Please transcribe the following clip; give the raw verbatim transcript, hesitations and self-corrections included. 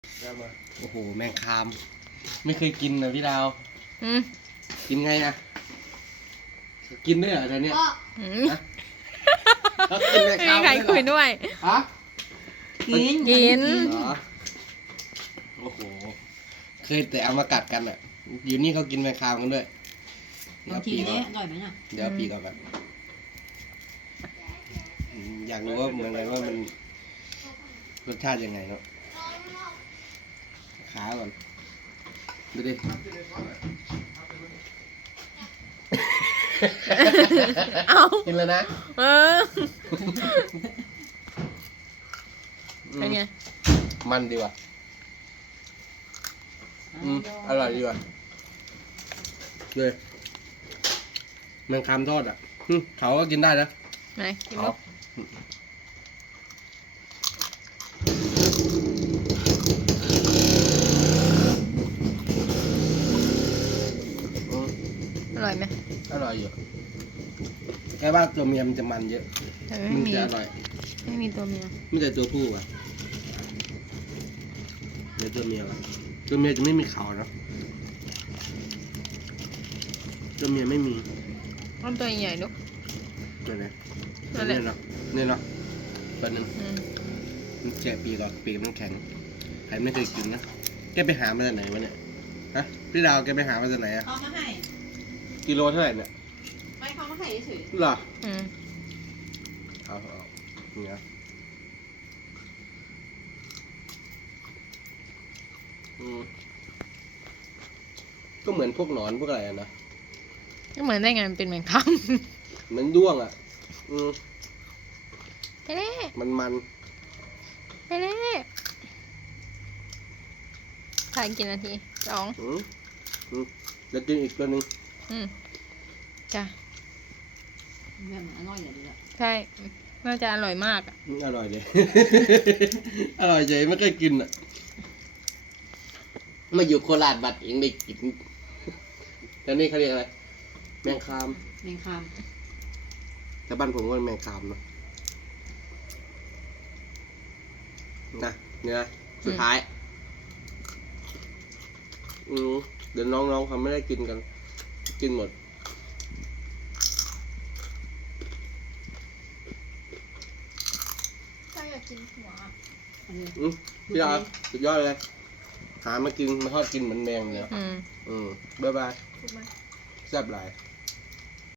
โอ้โหแมงคามไม่เคยกินนะพี่ดาวอืมกินไงนะกินด้วยเหรอเดี๋ยวนี้อืมฮะเขากินแมงไม่คามีมใครคุยด้วยฮะกินกินเหรอโอ้โหเคยแต่เอามากัดกันอ่ะอยู่นี่เขากินแมงคามกันด้วยลองชิมดิอร่อยไหมน่ะเดี๋ยวปีกออกกันอืมอยากรู้ว่าเหมือนกันว่ามันรสชาติยังไงเนาะขาก่อนดูดิเอากินแล้วนะเออเป็นไงมันดีว่ะอืมอร่อยดีว่ะเลยแมงคามทอดอ่ะอืมเขาก็กินได้นะไหนกินเขาลูกอืมอร่อยไหมอร่อยอยู่แค่ว่าตัวเมียมันจะมันเยอะแต่ไม่มันมีจะอร่อยไม่มีตัวเมียไม่แต่ตัวผู้อ่ะเดี๋ยวตัวเมียอ่ะตัวเมียจะไม่มีเขานะตัวเมียไม่มีต้นตัวใหญ่ๆลูกตัวไหนนั่นแหละเนี่ยเนาะเนี่ยเนาะตัวหนึงอืมมันแกะปีกก่อนปีกมันแข็งใครไม่เคยกินนะแกไปหามาจากไหนวะเนี่ยฮะพี่ดาวแกไปหามาจากไหนอะเขามาให้กิโลเท่าไหร่เนี่ยไม่เขามาให้เฉยเหรออืมเอาเอาเนี่ยอืมก็เหมือนพวกหนอนพวกอะไรอะนะก็เหมือนได้ไงมันเป็นแมงคามเหมือนด้วงอ่ะ อืมไปเล่มันมันไปเล่ถ่ายกี่นาทีสองอืมอืมแล้วกินอีกตัวหนึ่งอืมจ้ะแบบมันอร่อยอย่างนี้แหละใช่น่าจะอร่อยมากอ่ะอืมอร่อยเลย อร่อยใจไม่เคยกินอ่ะ มาอยู่โคราชบัดเองได้กินแล้วนี่เขาเรียกอะไร แมงคามแมงคามแต่บ้านผมก็เป็นแมงคามเนาะนะเนี่ยนะสุดท้าย อืมเดี๋ยวน้องๆเขาไม่ได้กินกัน กินหมดถ้าอยากกินหัวอันนี้อืมพี่ดาวสุดยอดเลย หามากินมาทอดกินเหมือนแมงเลยอืมอืมบ๊ายบายถูกไหมแซ่บหลายอ